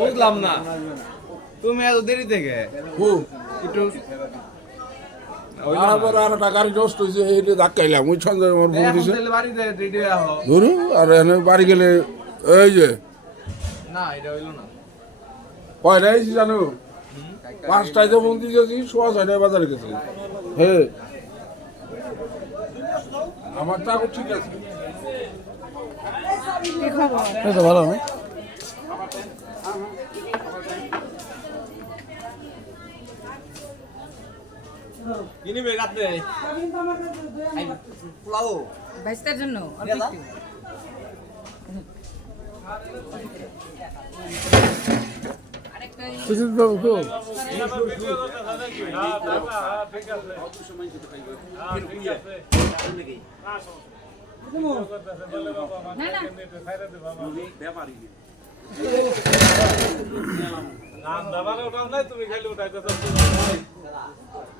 বুঝলাম না। তুমি এত দেরি থেকে? একটু আবার আর একটা গাড়ি হয়েছে এইটা ধাক্কাইলাম ওই সন্ধ্যে আমার ফোন দিছে। তাহলে বাড়িতে রেডি আহো। ধরু আর এখানে বাড়ি গেলে এই যে। না এটা হইল না। কয়টা আইসি জানো? পাঁচটায় যে ফোন দিয়েছি সোয়া ছয়টায় বাজারে গেছে। হ্যাঁ আমার টাকা ঠিক আছে। ভালো না কিনিবে রাতে পোলাও ভাইস্তার জন্য অল্প একটু। আরেকটা এই- সুজিত বাবু খুব না না। দুশো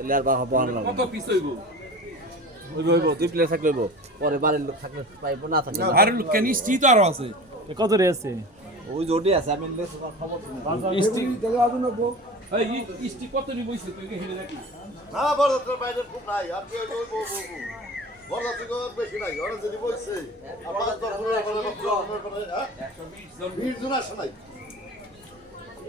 এলে আর বাবা বহান লাগবে কত পিস হইব? হইব হইব দুই প্লেট থাকলে হইব। পরে বাড়ির লোক থাকলে পাইবো না থাকলে না। আর কেন স্টি তো আরও আছে। কত রে আছে? ওই ওটি আছে আমি খবর শুনি। স্টি এই স্টি কত নি বইছে তুই হেলে রাখি না বরদাতের বাইরে খুব নাই। আর কি ওই বউ বউ বউ। থেকে বেশি নাই ওরা যদি বলছে আমার তো পনেরো করে লোক জন্মের পরে হ্যাঁ? জন আসে নাই নাই তো লোকটা থাকল বলা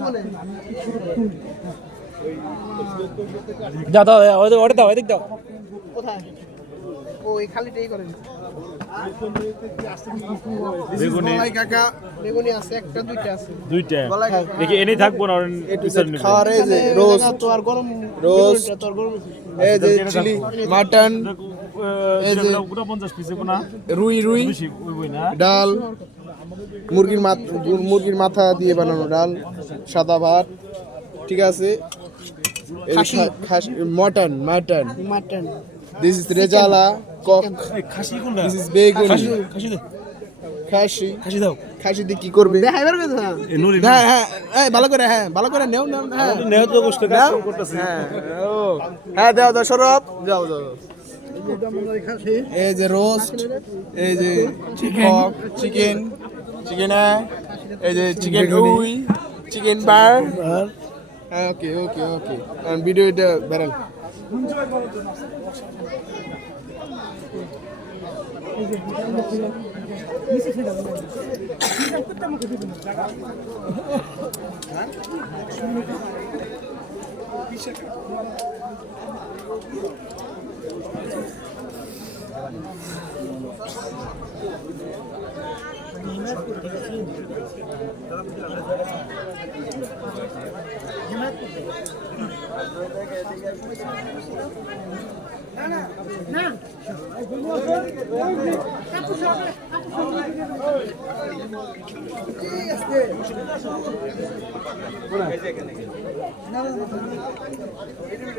বলে। দাও দাও ওটা দাও এদিক দাও। কোথায়? ওই খালিটাই করেন বেগুনি। কাকা। বেগুনি আছে একটা দুইটা আছে। দুইটা। দেখি এনেই থাকব না খাওয়ার এই যে রোজ। তো আর গরম রোজ। তো আর গরম এই যে চিলি মাটন। এই যে- ওটা পঞ্চাশ পিসে রুই রুই। ডাল। মুরগির মাথা মুরগির মাথা দিয়ে বানানো ডাল সাদা ভাত ঠিক আছে? Mutton mutton. Mutton. This is rezala cock. খাসি কোনটা? দিস ইজ বেগুন। খাসি দে খাসি খাসি। দাও। খাসি দিয়ে কি করবে? দেখাইবার কথা নুরি হ্যাঁ। হ্যাঁ এই ভালো করে হ্যাঁ ভালো করে নেও নেও হ্যাঁ। নেহ তো কষ্ট কাজ নাও। করতেছে। হ্যাঁ হ্যাঁ দাও দাও সরব। যাও যাও এই যে রোস্ট এই যে চিকেন চিকেন চিকেনে এই যে চিকেন উই চিকেন বার হ্যাঁ ওকে ওকে ওকে কারণ ভিডিও এটা বেড়াল Thank you. না না